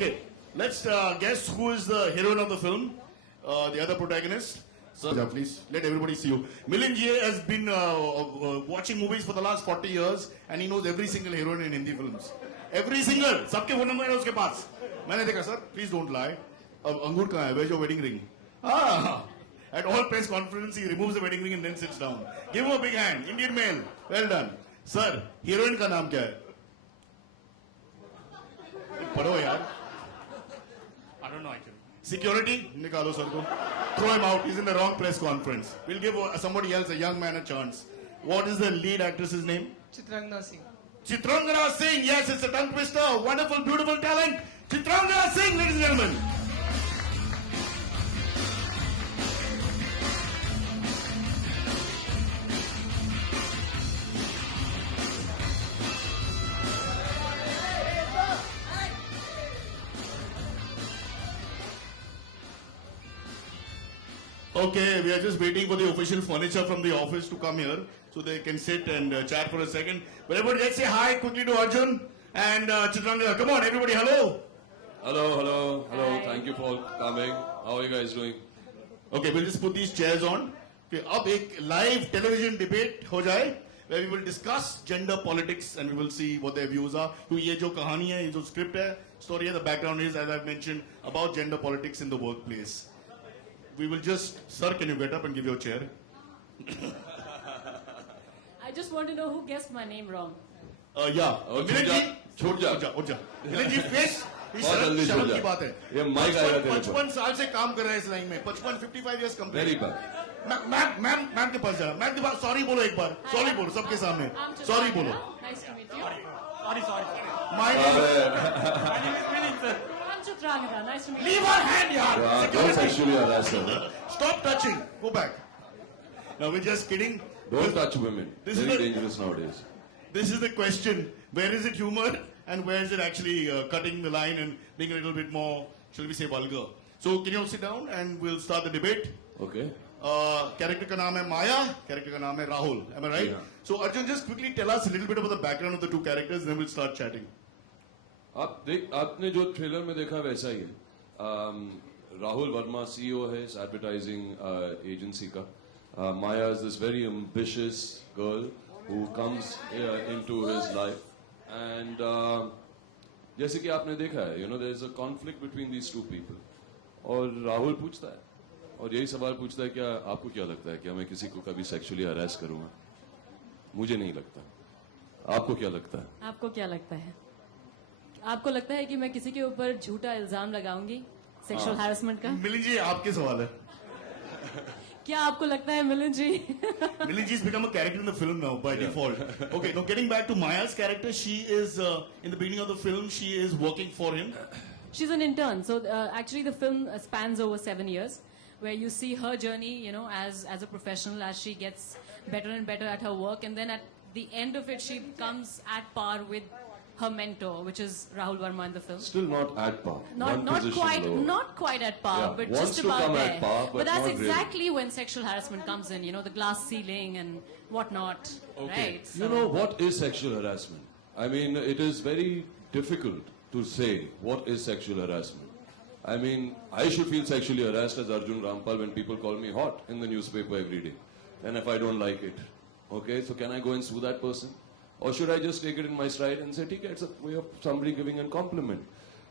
Okay, let's guess who is the heroine of the film, the other protagonist. So, please let everybody see you. Milind ji has been watching movies for the last 40 years and he knows every single heroine in Hindi films. Every single. सबके phone number है उसके पास. मैंने देखा sir, please don't lie. अब अंगूर कहाँ है? Where's your wedding ring? Ah, at all press conference he removes the wedding ring and then sits down. Give him a big hand. Indian male. Well done. Sir, heroine का नाम क्या है? पढ़ो यार. I don't know actually. Security, निकालो sir को. Throw him out. He's in the wrong press conference. We'll give somebody else, a young man, a chance. What is the lead actress's name? Chitrangana Singh. Chitrangana Singh. Yes, it's a tongue twister. Wonderful, beautiful talent. Chitrangana Singh, ladies and gentlemen. Okay, we are just waiting for the official furniture from the office to come here so they can sit and chat for a second. But everybody, let's say hi quickly to Arjun and Chitrangana. Come on, everybody, hello. Hello. Thank you for coming. How are you guys doing? Okay, we'll just put these chairs on. Okay, अब एक live television debate हो जाए where we will discuss gender politics and we will see what their views are. तो ये जो कहानी है, ये जो script है, story है, the background is, as I've mentioned, about gender politics in the workplace. We will just, sir, can you get up and give your chair? I just want to know who guessed my name wrong. Yeah. छूट जा. उठ जा. मिलिंद जी face. बहुत जल्दी छूट जा. की बात है. ये माइक आएगा तेरे पास. 55 साल से काम कर रहा है इस लाइन में. 55 years complete. Very bad. Ma'am के पास जा. मैम के पास सॉरी बोलो एक बार. सॉरी बोलो सबके सामने. सॉरी बोलो. Nice to meet you. Sorry. My My name is Milind, sir. I'm Chitrangana. Nice to meet you. leave her hand, yaar. Don't sexually harass her. Stop touching. Go back. No, we're just kidding. Don't touch women. This is Very the- dangerous nowadays. This is the question. Where is it humor and where is it actually cutting the line and being a little bit more, shall we say, vulgar? So can you all sit down and we'll start the debate. Okay. Character का नाम है Maya, character का नाम है Rahul. Am I right? Yeah. So Arjun, just quickly tell us a little bit about the background of the two characters, then we'll start chatting. आपने जो trailer में देखा वैसा ही है. राहुल वर्मा CEO है इस एडवर्टाइजिंग एजेंसी का. Maya is this very ambitious girl who comes into his life and जैसे कि आपने देखा है, there is a conflict between these two people. और राहुल पूछता है और यही सवाल पूछता है क्या आपको क्या लगता है क्या मैं किसी को कभी सेक्सुअली हरास करूंगा? मुझे नहीं लगता. आपको क्या लगता है? आपको क्या लगता है? आपको लगता है कि मैं किसी के ऊपर झूठा इल्जाम लगाऊंगी सेक्सुअल हैरेसमेंट का? मिलिंद जी, आपके सवाल है. क्या आपको लगता है मिलिंद जी? Milind ji has become a character in the film now by default. Okay, now getting back to Maya's character, she is in the beginning of the film, she is working for him. She's an intern. So actually the film spans over 7 years where you see her journey, as a professional, as she gets better and better at her work. And then at the end of it, she comes at par with her mentor, which is Rahul Verma in the film. Still not at par. Not quite at par, Yeah, but wants just to about come there. at par, but that's not really. exactly when sexual harassment comes in, the glass ceiling and whatnot. Okay. Right? You know what is sexual harassment? I mean, it is very difficult to say what is sexual harassment. I mean, I should feel sexually harassed as Arjun Rampal when people call me hot in the newspaper every day. And if I don't like it. Okay, so can I go and sue that person? Or should I just take it in my stride and say, okay, it's a way of somebody giving a compliment.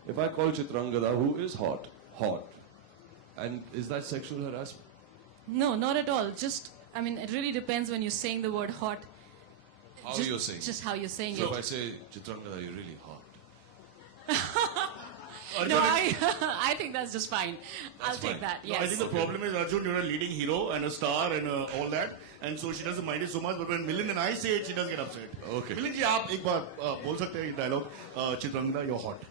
If I call Chitrangana, who is hot, and is that sexual harassment? No, not at all. It really depends when you're saying the word hot. How you're saying Just how you're saying So it. if I say, Chitrangana, you're really hot. No, I think that's just fine. I'll take fine. that, No, yes. I think the problem is, Arjun, you're a leading hero and a star and all that. And so she doesn't mind it so much. But when Milind and I say it, she does get upset. Okay. Milind ji, आप एक बार बोल सकते हैं ये dialogue. Chitrangana, you're hot.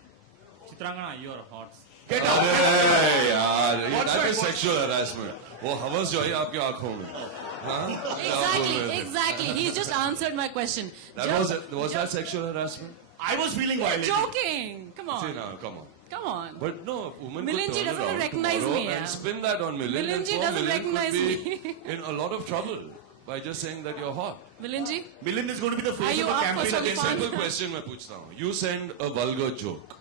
Chitrangana, you are hot. Get out. अरे यार, What's that that? is sexual harassment. वो हवस जो है आपकी आंखों में. हाँ? क्या बोल रहे थे? Exactly. He just answered my question. Was that sexual harassment? I was feeling You're violated. joking. Come Say on. now, come on. Come on. But no, woman Milind could ji turn doesn't around recognize tomorrow me, yeah. and spin that on Milind. Milind and ji poor doesn't Milind recognize could be me. in a lot of trouble by just saying that you're hot. Milinji? Milind is going to be the Are face you of the up for campaign some against fun? him. Simple question मैं पूछता हूँ. You send a vulgar joke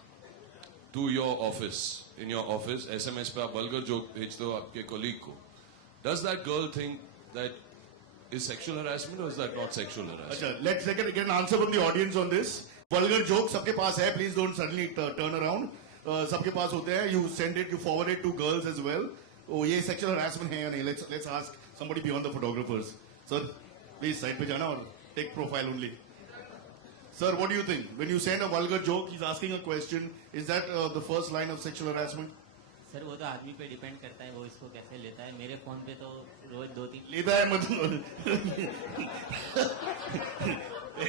to your office, in your office, SMS पे आप vulgar joke भेजते हो आपके colleague को. Does that girl think that is sexual harassment or is that not sexual harassment? Acha, let's get an answer from the audience on this. Vulgar joke सबके पास है. Please don't suddenly turn around. सबके पास होते हैं. You send it, you forward it to girls as well. Oh, ये sexual harassment है या नहीं? Let's ask somebody beyond the photographers. Sir, please side पे जाना और take profile only. Sir, what do you think? When you send a vulgar joke, he's asking a question. Is that the first line of sexual harassment? Sir वो तो आदमी पे depend करता है वो इसको कैसे लेता है मेरे फोन पे तो रोज 2-3 लेता है मतलब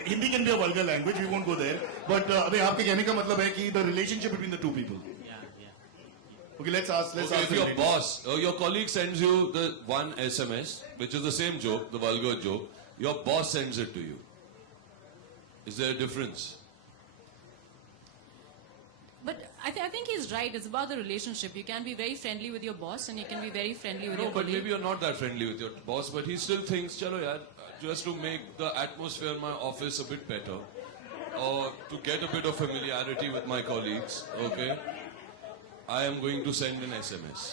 Hindi can be a vulgar language. We won't go there. But अबे आपके कहने का मतलब है कि the relationship between the two people. Okay, let's ask. Okay, if the your ladies. boss or your colleague sends you the one SMS, which is the same joke, the vulgar joke, your boss sends it to you. Is there a difference? But I think he's right. It's about the relationship. You can be very friendly with your boss and you can be very friendly with No, your but colleague. maybe you're not that friendly with your boss, but he still thinks, chalo yaar, just to make the atmosphere in my office a bit better, or to get a bit of familiarity with my colleagues, okay, I am going to send an SMS.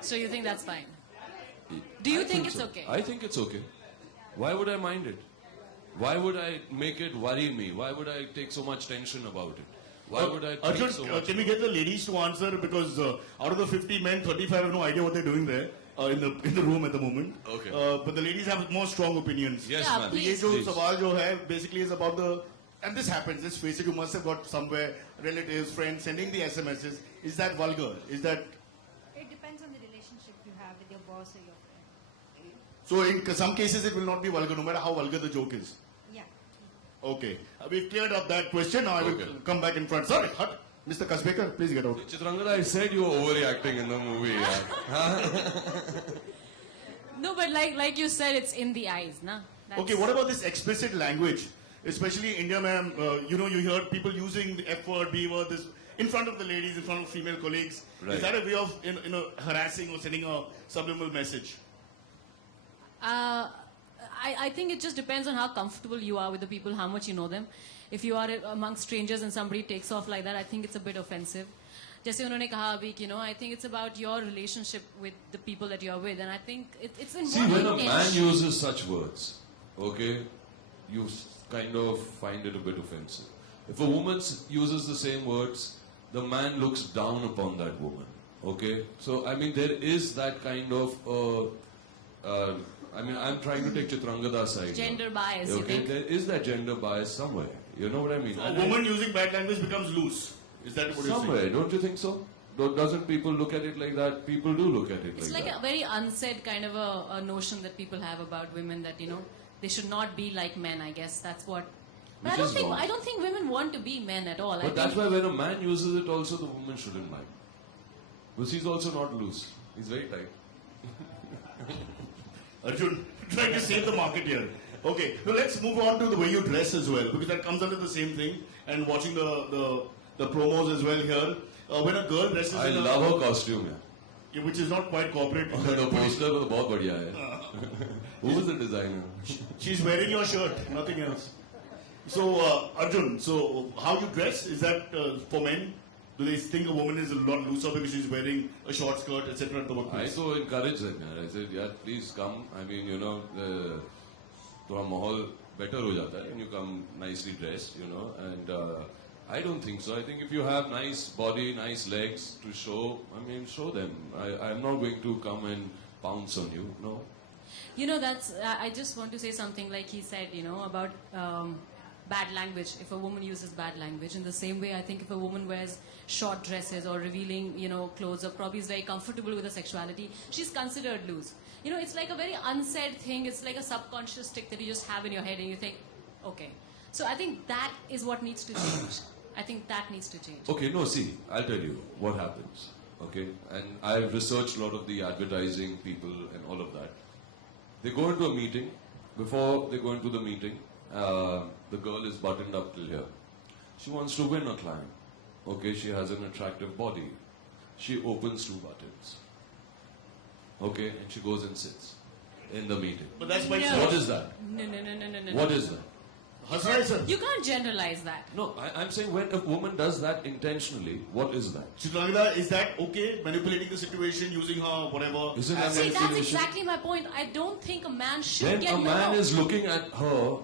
So you think that's fine? Do you think it's so. okay? I think it's okay. Why would I mind it? Why would I make it worry me? Why would I take so much tension about it? Why would I take Arjun, so much? can we get the ladies to answer? Because out of the 50 men, 35 have no idea what they're doing there in the room at the moment. Okay. But the ladies have more strong opinions. Yes, Yeah, ma'am. तो ये please. जो Please. सवाल जो है basically is about the, and this happens, let's face it, you must have got somewhere relatives, friends sending the SMSs. Is that vulgar? Is that, It depends on the relationship you have with your boss or your friend. so in some cases it will not be vulgar no matter how vulgar the joke is. Yeah. Okay. We've cleared up that question. Now I will Okay. come back in front. Sorry, hut. Mr. Kasbekar, please get out. Chitrangada, I said you were overreacting in the movie. yaar. No, but like you said, it's in the eyes, na? That's- Okay, what about this explicit language? Especially in India, ma'am, you hear people using the F word, B word, this in front of the ladies, in front of female colleagues. Right. Is that a way of harassing or sending a subliminal message? I think it just depends on how comfortable you are with the people, how much you know them. If you are among strangers and somebody takes off like that, I think it's a bit offensive. जैसे उन्होंने कहा अभी कि I think it's about your relationship with the people that you are with, and I think it's See, when a involving man tension. uses such words, okay, you kind of find it a bit offensive. If a woman uses the same words, the man looks down upon that woman, okay? So, I mean, there is that kind of, I mean, I'm trying to take Chitrangada's side. now. Gender bias, you Okay, think? there is that gender bias somewhere. You know what I mean? A woman using bad language becomes loose. Is that what you're Somewhere, saying? don't you think so? Doesn't people look at it like that? People do look at it It's like like that. a very unsaid kind of a notion that people have about women that they should not be like men. I guess that's what. But Which is wrong. I don't think women want to be men at all. But that's why when a man uses it also, the woman shouldn't mind. Because he's also not loose. He's very tight. Arjun, trying to save the market here. Okay, now let's move on to the way you dress as well, because that comes under the same thing. And watching the promos as well here, when a girl dresses I in love her costume. yeah, which is not quite corporate. The poster was बहुत बढ़िया है. Who was the designer? She's wearing your shirt, nothing else. So, Arjun, so how you dress, is that for men? Do they think a woman is a lot looser because she's wearing a short skirt, etc. at the I workplace? so encouraged them. यार. I said, yeah, please come. I mean, थोड़ा माहौल better हो जाता है when you come nicely dressed, and I don't think so. I think if you have nice body, nice legs to show, I mean, show them. I'm not going to come and pounce on you, no. That's. I just want to say something like he said, about bad language. If a woman uses bad language, in the same way, I think if a woman wears short dresses or revealing, clothes, or probably is very comfortable with her sexuality, she's considered loose. It's like a very unsaid thing. It's like a subconscious tick that you just have in your head, and you think, okay. So I think that is what needs to change. I think that needs to change. Okay, no, see, I'll tell you what happens. Okay, and I've researched a lot of the advertising people and all of that. They go into a meeting. Before they go into the meeting, the girl is buttoned up till here. She wants to win a client. Okay, she has an attractive body. She opens 2 buttons. Okay, and she goes and sits in the meeting. But that's by No. choice. What is that? No. What is that? हंस रहा है sir. You can't generalize that. No, I'm saying when a woman does that intentionally, what is that? Chitrangada, is that okay? Manipulating the situation, using her, whatever. Isn't that as See, that's manipulation? exactly my point. I don't think a man should Then get a man no. is looking at her No,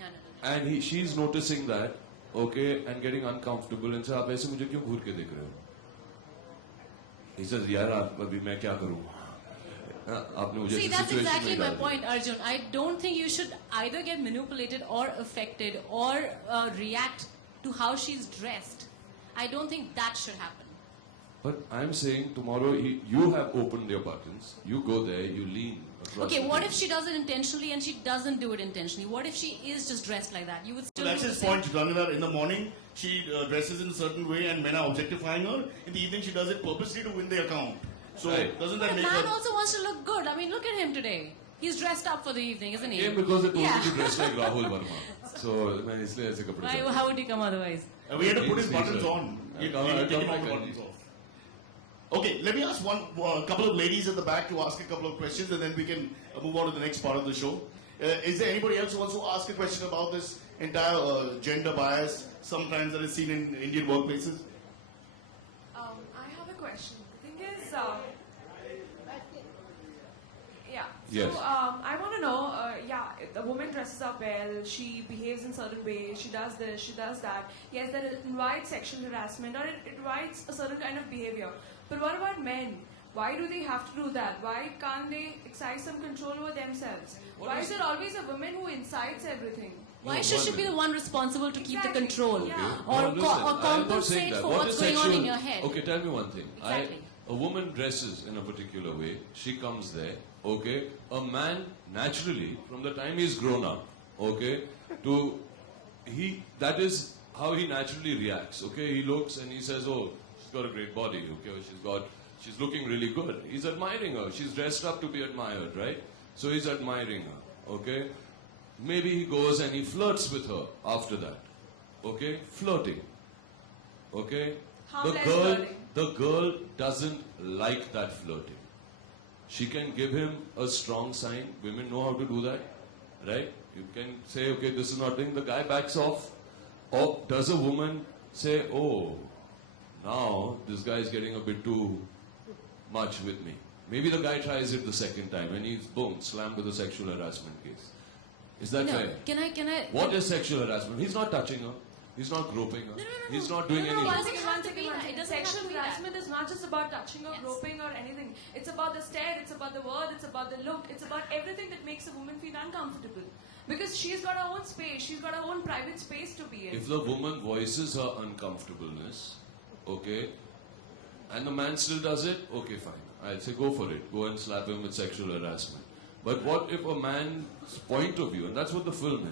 no, no. and she's noticing that, okay, and getting uncomfortable and say, आप ऐसे मुझे क्यों घूर के देख रहे हो? He says, यार आप अभी मैं क्या करूँ? आपने मुझे See, ऐसी that's situation exactly में my डाल दिया. point, Arjun. I don't think you should either get manipulated or affected or react to how she's dressed. I don't think that should happen. But I'm saying tomorrow you have opened your buttons. You go there, you lean. across Okay, the what table. if she does it intentionally and she doesn't do it intentionally? What if she is just dressed like that? You would So still that's do his the same? point, Chitrangada. In the morning, she dresses in a certain way and men are objectifying her. In the evening, she does it purposely to win their account. So Right. doesn't But that a make man her... also wants to look good. I mean, look at him today. He's dressed up for the evening, isn't he? Yeah, because they told Yeah. me to dress like Rahul Verma. So मैं इसलिए ऐसे कपड़े Why, पहने. how would he come otherwise? we had to put his Please, buttons sir. on. He I'll had come taken all back the and- buttons off. Okay, let me ask one couple of ladies at the back to ask a couple of questions and then we can move on to the next part of the show. Is there anybody else who wants to ask a question about this entire gender bias sometimes that is seen in Indian workplaces? I have a question. The thing is, yeah. Yes. So I want to know, if the woman dresses up well, she behaves in certain ways, she does this, she does that. Yes, that it invites sexual harassment or it invites a certain kind of behavior. But what about men? Why do they have to do that? Why can't they exercise some control over themselves? Why is it always a woman who incites everything? Why No, should one she be the minute. one responsible to keep the Exactly. control? Yeah. Or, No, listen, or I'm not saying compensate that. for What what's is going on sexual- in your head? Okay, tell me one thing. Exactly. A woman dresses in a particular way. She comes there. Okay. A man naturally, from the time he's grown up, okay, that is how he naturally reacts. Okay, he looks and he says, "Oh, she's got a great body. Okay, she's looking really good." He's admiring her. She's dressed up to be admired, right? So he's admiring her. Okay. Maybe he goes and he flirts with her after that. Okay, flirting. Okay, Harmless flirting. the girl doesn't like that flirting. She can give him a strong sign. Women know how to do that, right? You can say, okay, this is not doing. The guy backs off. Or does a woman say, oh, now this guy is getting a bit too much with me. Maybe the guy tries it the second time and he's boom, slammed with a sexual harassment case. Is that No, fair? can I? What is sexual harassment? He's not touching her. He's not groping her. No. He's not doing No, anything. one One second, second, one one second, second, one one second. second. It doesn't have Sexual to be that. harassment is not just about touching or Yes. groping or anything. It's about the stare, it's about the word, it's about the look, it's about everything that makes a woman feel uncomfortable. Because she's got her own space, she's got her own private space to be in. If the woman voices her uncomfortableness, okay, and the man still does it, okay, fine. I'll say go for it. Go and slap him with sexual harassment. But what if a man's point of view, and that's what the film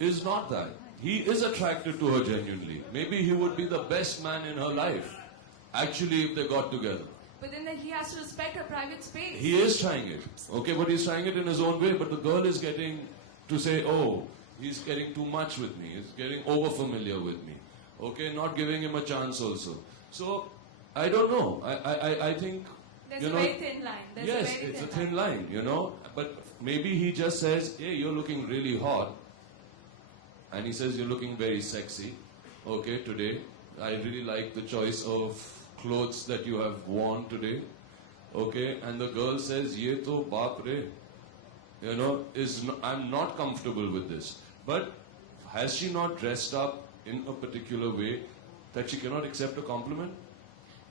is not that. He is attracted to her genuinely. Maybe he would be the best man in her life, actually, if they got together. But then he has to respect her private space. He is trying it, okay, but he's trying it in his own way. But the girl is getting to say, oh, he's getting too much with me. He's getting over familiar with me. Okay, not giving him a chance also. So, I don't know. I think, There's you a know, very thin line. There's yes, a very it's a thin thin line, you know. But maybe he just says, hey, you're looking really hot. And he says, you're looking very sexy. Okay, today. I really like the choice of clothes that you have worn today. Okay, and the girl says, ye to baap re. You know, I'm not comfortable with this. But has she not dressed up in a particular way that she cannot accept a compliment?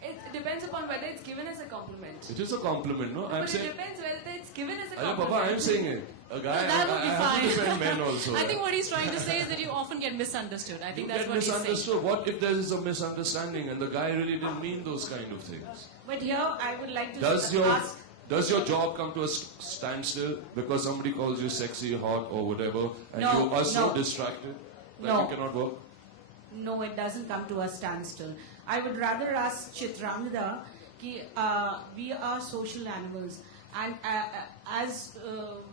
It depends upon whether it's given as a compliment. It is a compliment, no? I'm But saying. it depends whether it's given as a Arey, compliment. Papa, I'm saying it. A guy, No, that would be I have to defend fine. men also. I think what he's trying to say is that you often get misunderstood. I You think that's get what he's saying. misunderstood. What if there is a misunderstanding and the guy really didn't mean those kind of things? But here I would like to ask. Does your job come to a standstill because somebody calls you sexy, hot, or whatever, and No, you are so no. distracted that No. you cannot work? No, it doesn't come to a standstill. I would rather ask Chitrangada, ki, we are social animals, and as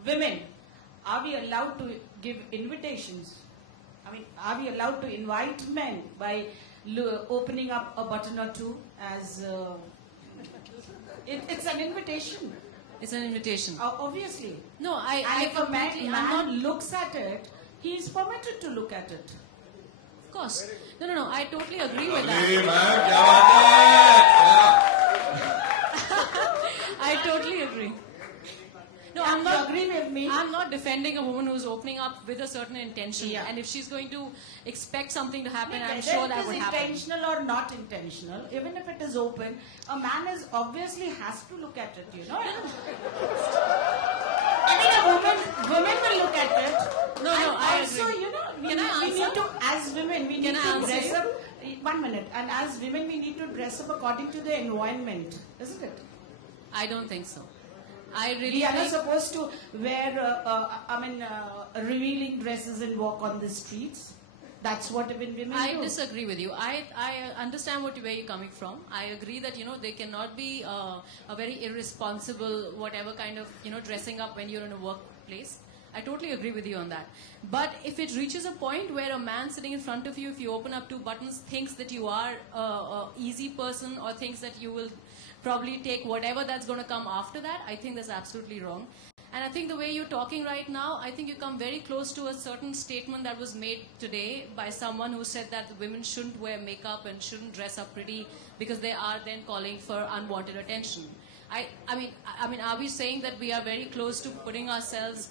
women, are we allowed to give invitations? I mean, are we allowed to invite men by opening up a button or two as... it's an invitation. It's an invitation. Obviously. No, And I if a completely, man I'm not looks at it he is permitted to look at it. Of course. No. I totally agree with Lovely, that. ma'am, क्या बात है? I totally agree. No, Yeah, I'm you not. agree with me? I'm not defending a woman who's opening up with a certain intention, Yeah. and if she's going to expect something to happen, I'm Whether sure it that is would happen. intentional or not intentional, even if it is open, a man is obviously has to look at it, you know. I mean, women will look at it. No, and I also, agree. you know, we Can I need answer? to, as women, we Can need I to answer dress you? up. 1 minute. And as women, we need to dress up according to the environment, isn't it? I don't think so. I really We are not think. supposed to wear, revealing dresses and walk on the streets. That's what even women I do. disagree with you. I understand where you're coming from. I agree that they cannot be a very irresponsible whatever kind of dressing up when you're in a workplace. I totally agree with you on that. But if it reaches a point where a man sitting in front of you, if you open up 2 buttons, thinks that you are a easy person or thinks that you will probably take whatever that's going to come after that, I think that's absolutely wrong. And I think the way you're talking right now, I think you come very close to a certain statement that was made today by someone who said that women shouldn't wear makeup and shouldn't dress up pretty because they are then calling for unwanted attention. I mean, are we saying that we are very close to putting ourselves,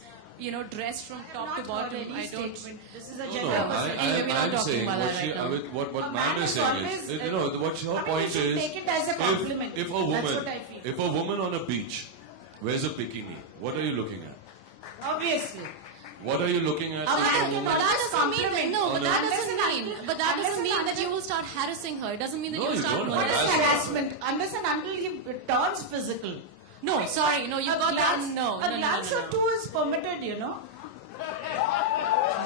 dressed from top Not to bottom? heard any I don't. statement. This is a No, gender person. Anyway, we're not I'm talking saying about what that she, right now. what A man man is is saying always, is, what your I mean, point you should is, take it as a compliment. if a That's woman, what I feel. if a woman on a beach wears a bikini, what are you looking at? Obviously. What are you looking at? A if man a can woman- But that doesn't mean compliment. no. But that Unless doesn't and mean. until- But that unless doesn't and mean that until- you will start harassing her. It doesn't mean that No, you will you start don't What is harass her. harassment? Unless and until he turns physical. No, sorry, no, you A got that. glance- No, A glance or two is permitted,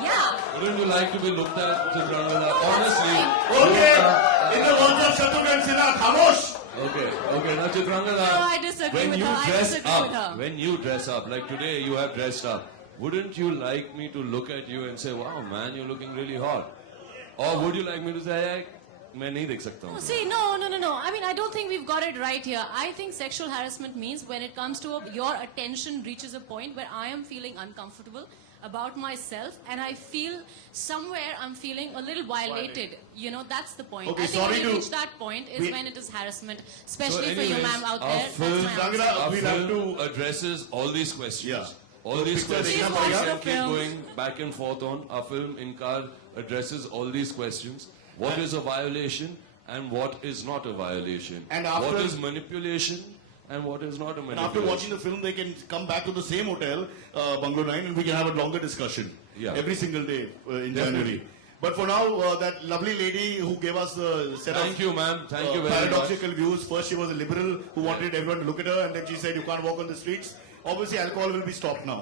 Yeah. Wouldn't you like to be looked at, Chitrangada? Honestly. Okay, in the words of Shatrughan Sinha, Khamosh. Okay, now Chitrangada. No, I disagree when with you her. I dress disagree up, with her. when you dress up, like today you have dressed up, wouldn't you like me to look at you and say, wow man, you're looking really hot? Or would you like me to say, hey, मैं नहीं देख सकता हूँ. See, no. I mean, I don't think we've got it right here. I think sexual harassment means when it comes to your attention reaches a point where I am feeling uncomfortable about myself and I feel somewhere I'm feeling a little violated. That's the point. Okay, I think sorry when you to- reach that point is when it is harassment, especially So for you anyways, ma'am out our there. film- That's my answer. Rangana, Our we'll have film to. addresses all these questions. Yeah. All So these picture questions देखना we पड़ेगा. can keep Film. going back and forth on. Our film Inkar addresses all these questions. What is a violation and what is not a violation? And after- what is manipulation and what is not a And manipulation? after watching the film, they can come back to the same hotel, Bungalow 9, and we can have a longer discussion. Yeah. Every single day in Definitely. January. But for now, that lovely lady who gave us the set Thank of you, ma'am. Thank you very much. paradoxical views. First, she was a liberal who wanted everyone to look at her, and then she said, "You can't walk on the streets." Obviously, alcohol will be stopped now,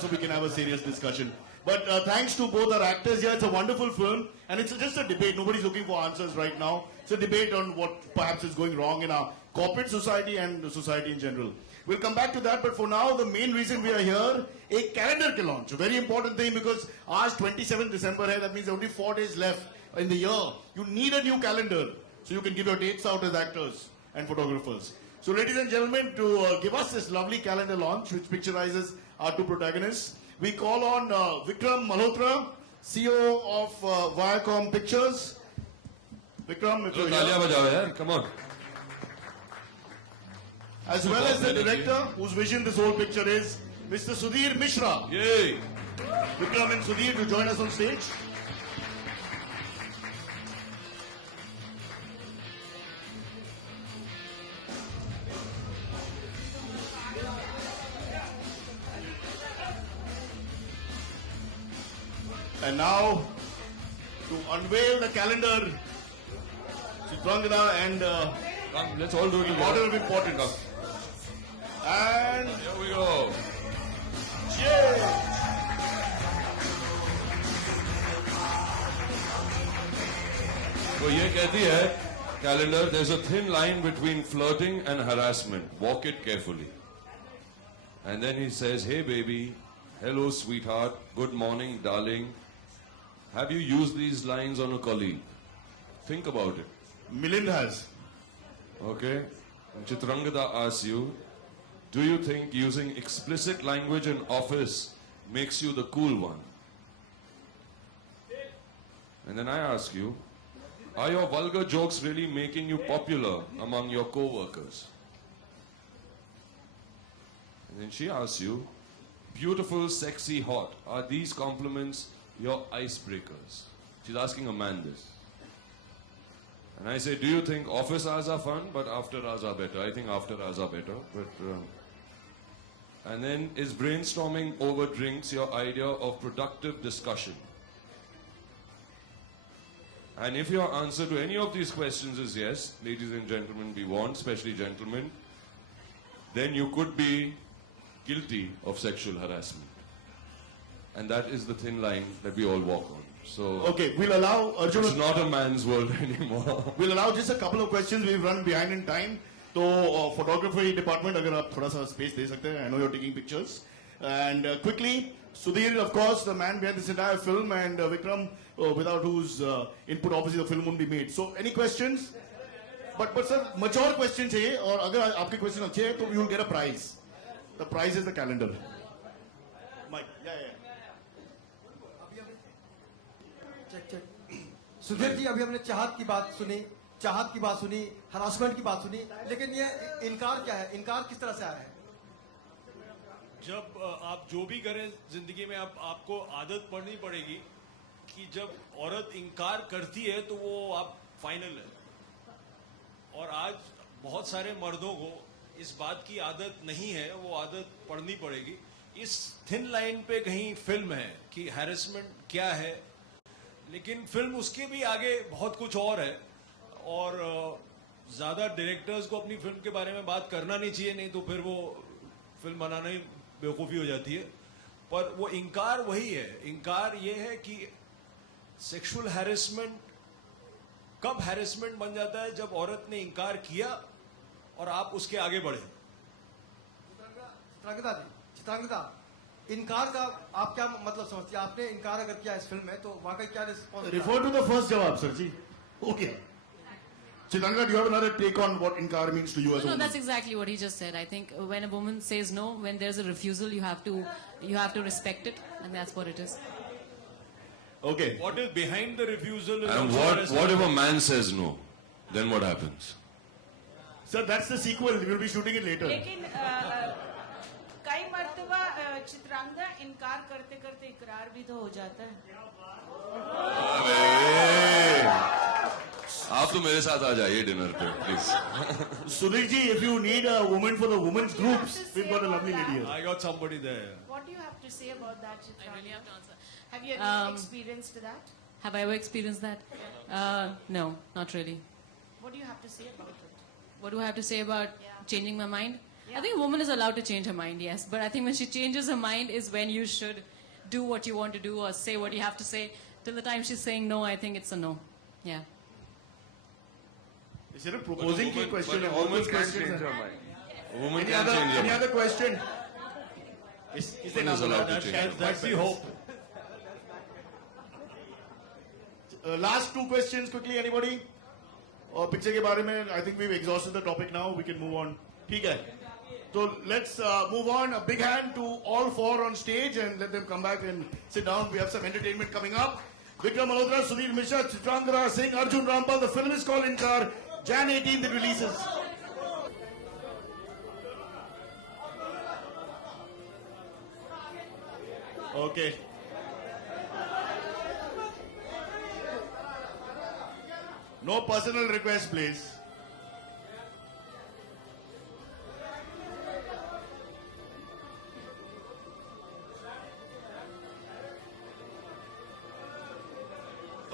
so we can have a serious discussion. But thanks to both our actors here, it's a wonderful film, and it's just a debate. Nobody's looking for answers right now. It's a debate on what perhaps is going wrong in our corporate society and the society in general. We'll come back to that, but for now, the main reason we are here, a calendar ke launch. A very important thing because आज 27 December hai, that means only 4 days left in the year. You need a new calendar so you can give your dates out as actors and photographers. So ladies and gentlemen, to give us this lovely calendar launch, which picturizes our 2 protagonists, we call on Vikram Malhotra, CEO of Viacom Pictures. Vikram, if you're तालियां here, बजाओ यार. Come on. as well as the director whose vision this whole picture is, Mr. Sudhir Mishra. Yay. Vikram and Sudhir to join us on stage. And now, to unveil the calendar, Chitrangada and Come, let's all do it in order together. of importance. And Here we go. yay! तो ये कहती है calendar, there's a thin line between flirting and harassment. Walk it carefully. And then he says, hey baby, hello sweetheart, good morning darling. Have you used these lines on a colleague? Think about it. Milind has. Okay? Chitrangada asks you, do you think using explicit language in office makes you the cool one? And then I ask you, are your vulgar jokes really making you popular among your co-workers? And then she asks you, beautiful, sexy, hot, are these compliments your icebreakers? She's asking a man this. And I say, do you think office hours are fun, but after hours are better? I think after hours are better. And then, is brainstorming over drinks your idea of productive discussion? And if your answer to any of these questions is yes, ladies and gentlemen, we want, especially gentlemen, then you could be guilty of sexual harassment. And that is the thin line that we all walk on. So, Okay, we'll allow Arjun. it's not a man's world anymore. We'll allow just a couple of questions. We've run behind in time. So, photography department, अगर आप थोड़ा सा space दे सकते हैं. I know you're taking pictures. And quickly, Sudhir, of course, the man behind this entire film, and Vikram, without whose input, obviously, the film wouldn't be made. So, any questions? But sir, mature questions चाहिए. और अगर आपके question अच्छे हैं, तो you'll get a prize. The prize is the calendar. Mike, yeah. Check Sudhir ji, अभी हमने चाहत की बात सुनी, हरासमेंट की बात सुनी, लेकिन ये इनकार क्या है? इनकार किस तरह से आया है? जब आप जो भी करें जिंदगी में, आपको आदत पड़नी पड़ेगी कि जब औरत इनकार करती है तो वो आप फाइनल है। और आज बहुत सारे मर्दों को इस बात की आदत नहीं है, वो आदत पड़नी पड़ेगी। इस थिन लाइन पे कहीं फिल्म है कि हैरेसमेंट क्या है, लेकिन फिल्म उसके भी आगे बहुत कुछ और है। और ज्यादा डायरेक्टर्स को अपनी फिल्म के बारे में बात करना नहीं चाहिए, नहीं तो फिर वो फिल्म बनाना ही बेवकूफ़ी हो जाती है। पर वो इनकार वही है, इनकार ये है कि सेक्सुअल हैरेसमेंट कब हैरेसमेंट बन जाता है? जब औरत ने इनकार किया और आप उसके आगे बढ़े। चित्रांगदा, इनकार का आप क्या मतलब समझती है? आपने इनकार अगर किया इस फिल्म में, तो वाकई क्या response? Refer to the first जवाब, sir ji. Okay. Chitrangada, do you have another take on what inkar means to you as a No, woman? that's exactly what he just said. I think when a woman says no, when there's a refusal, you have to respect it, and that's what it is. Okay. What is behind the refusal? Is And also what harassment. if a man says no? Then what happens? Sir, that's the sequel. We will be shooting it later. लेकिन कई मर्तबा चित्रांगदा इनकार करते करते इकरार भी तो हो जाता है। आप तो मेरे साथ आ जाइए डिनर पे, please. Sudhir ji, if you need a woman for the women's groups, we've got a lovely lady here. I got somebody there. What do you have to say about that, Chitrangada? I really have to answer. Have you ever experienced that? Have I ever experienced that? No, not really. What do you have to say about it? What do I have to say about changing my mind? Yeah. I think a woman is allowed to change her mind, yes. But I think when she changes her mind is when you should do what you want to do or say what you have to say. Till the time she's saying no, I think it's a no. Yeah. Is it a proposing But a question? woman All can't those questions change are- her mind. A woman Any can other, change her any mind. other question? Woman is allowed to change her mind. That's the hope. Last two questions quickly, anybody? और picture के बारे में, I think we've exhausted the topic now. We can move on. ठीक है. So let's move on. A big hand to all four on stage and let them come back and sit down. We have some entertainment coming up. Vikram Malhotra, Sudhir Mishra, Chitrangada Singh, Arjun Rampal. The film is called Inkar. Jan 18th it releases. Okay. No personal request, please.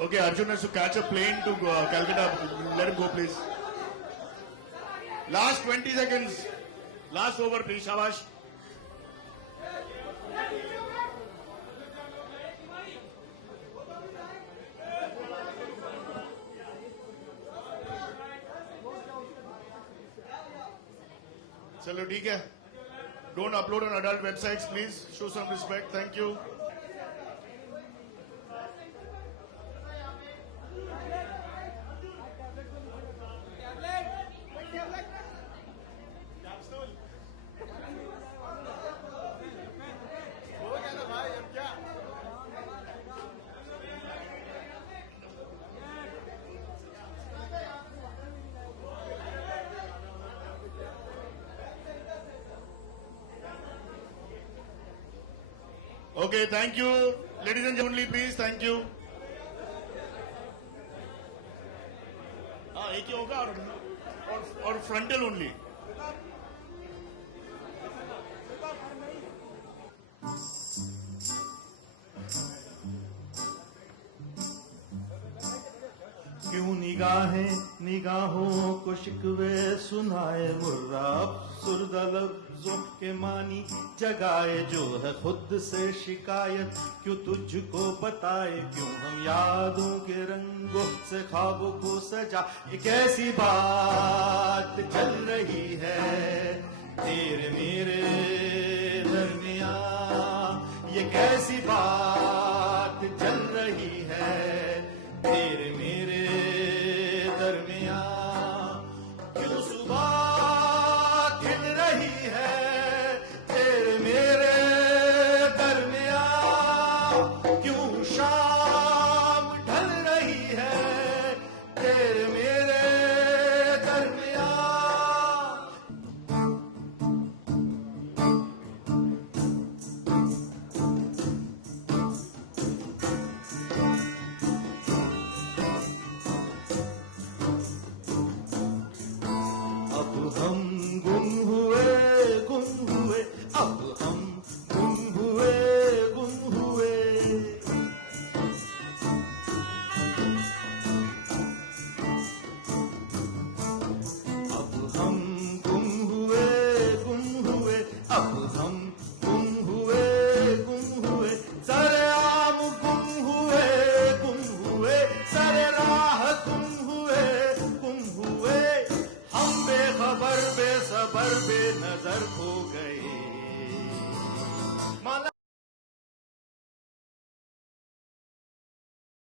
Okay, Arjun has to catch a plane to Calcutta. Let him go, please. Last 20 seconds. Last over, please. Shabash. चलो ठीक है. Don't upload on adult websites, please. Show some respect. Thank you. Okay, thank you. Ladies and gentlemen, please, thank you. हाँ, एक ही होगा और frontal only. क्यों निगाहों को शिकवे सुनाए मुर्रा अफसुर्दा लफ्जों के मानी जगाए जो है खुद से शिकायत क्यों तुझको बताए क्यों हम यादों के रंगों से ख्वाबों को सजा एक ऐसी बात चल रही है तेरे मेरे दरमियां ये कैसी बात चल रही है तेरे मेरे दरमियां क्यों सुबह खिल रही है तेरे मेरे दरमियां क्यों शाम ढल रही है तेरे मेरे दरमियां हम गुम हुए अब हम गुम हुए अब हम गुम हुए अब हम गुम हुए सरे आम गुम हुए सरे राह गुम हुए हम बेखबर बेसबर बेनजर हो गए